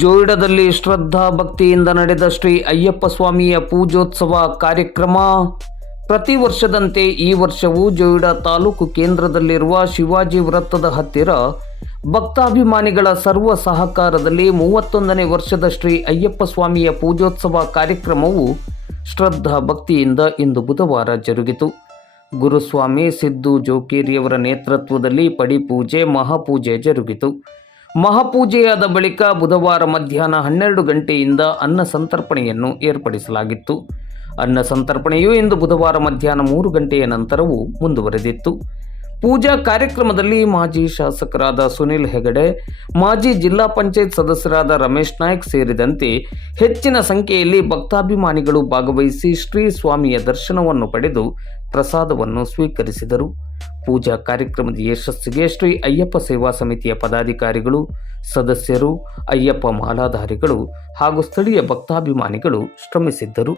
ಜೋಯಿಡಾದಲ್ಲಿ ಶ್ರದ್ಧಾ ಭಕ್ತಿಯಿಂದ ನಡೆದ ಶ್ರೀ ಅಯ್ಯಪ್ಪ ಸ್ವಾಮಿಯ ಪೂಜೋತ್ಸವ ಕಾರ್ಯಕ್ರಮ. ಪ್ರತಿ ವರ್ಷದಂತೆ ಈ ವರ್ಷವೂ ಜೋಯಿಡಾ ತಾಲೂಕು ಕೇಂದ್ರದಲ್ಲಿರುವ ಶಿವಾಜಿ ವೃತ್ತದ ಹತ್ತಿರ ಭಕ್ತಾಭಿಮಾನಿಗಳ ಸರ್ವ ಸಹಕಾರದಲ್ಲಿ 31ನೇ ವರ್ಷದ ಶ್ರೀ ಅಯ್ಯಪ್ಪ ಸ್ವಾಮಿಯ ಪೂಜೋತ್ಸವ ಕಾರ್ಯಕ್ರಮವು ಶ್ರದ್ಧಾ ಭಕ್ತಿಯಿಂದ ಇಂದು ಬುಧವಾರ ಜರುಗಿತು. ಗುರುಸ್ವಾಮಿ ಸಿದ್ದು ಜೋಕೇರಿಯವರ ನೇತೃತ್ವದಲ್ಲಿ ಪಡಿಪೂಜೆ ಮಹಾಪೂಜೆ ಜರುಗಿತು. ಮಹಾಪೂಜೆಯಾದ ಬಳಿಕ ಬುಧವಾರ ಮಧ್ಯಾಹ್ನ 12 ಗಂಟೆಯಿಂದ ಅನ್ನ ಸಂತರ್ಪಣೆಯನ್ನು ಏರ್ಪಡಿಸಲಾಗಿತ್ತು. ಅನ್ನ ಸಂತರ್ಪಣೆಯು ಇಂದು ಬುಧವಾರ ಮಧ್ಯಾಹ್ನ 3 ಗಂಟೆಯ ನಂತರವೂ ಮುಂದುವರೆದಿತ್ತು. ಪೂಜಾ ಕಾರ್ಯಕ್ರಮದಲ್ಲಿ ಮಾಜಿ ಶಾಸಕರಾದ ಸುನಿಲ್ ಹೆಗಡೆ, ಮಾಜಿ ಜಿಲ್ಲಾ ಪಂಚಾಯತ್ ಸದಸ್ಯರಾದ ರಮೇಶ್ ನಾಯ್ಕ್ ಸೇರಿದಂತೆ ಹೆಚ್ಚಿನ ಸಂಖ್ಯೆಯಲ್ಲಿ ಭಕ್ತಾಭಿಮಾನಿಗಳು ಭಾಗವಹಿಸಿ ಶ್ರೀ ಸ್ವಾಮಿಯ ದರ್ಶನವನ್ನು ಪಡೆದು ಪ್ರಸಾದವನ್ನು ಸ್ವೀಕರಿಸಿದರು. ಪೂಜಾ ಕಾರ್ಯಕ್ರಮದ ಯಶಸ್ಸಿಗೆ ಶ್ರೀ ಅಯ್ಯಪ್ಪ ಸೇವಾ ಸಮಿತಿಯ ಪದಾಧಿಕಾರಿಗಳು, ಸದಸ್ಯರು, ಅಯ್ಯಪ್ಪ ಮಾಲಾಧಾರಿಗಳು ಹಾಗೂ ಸ್ಥಳೀಯ ಭಕ್ತಾಭಿಮಾನಿಗಳು ಶ್ರಮಿಸಿದ್ದರು.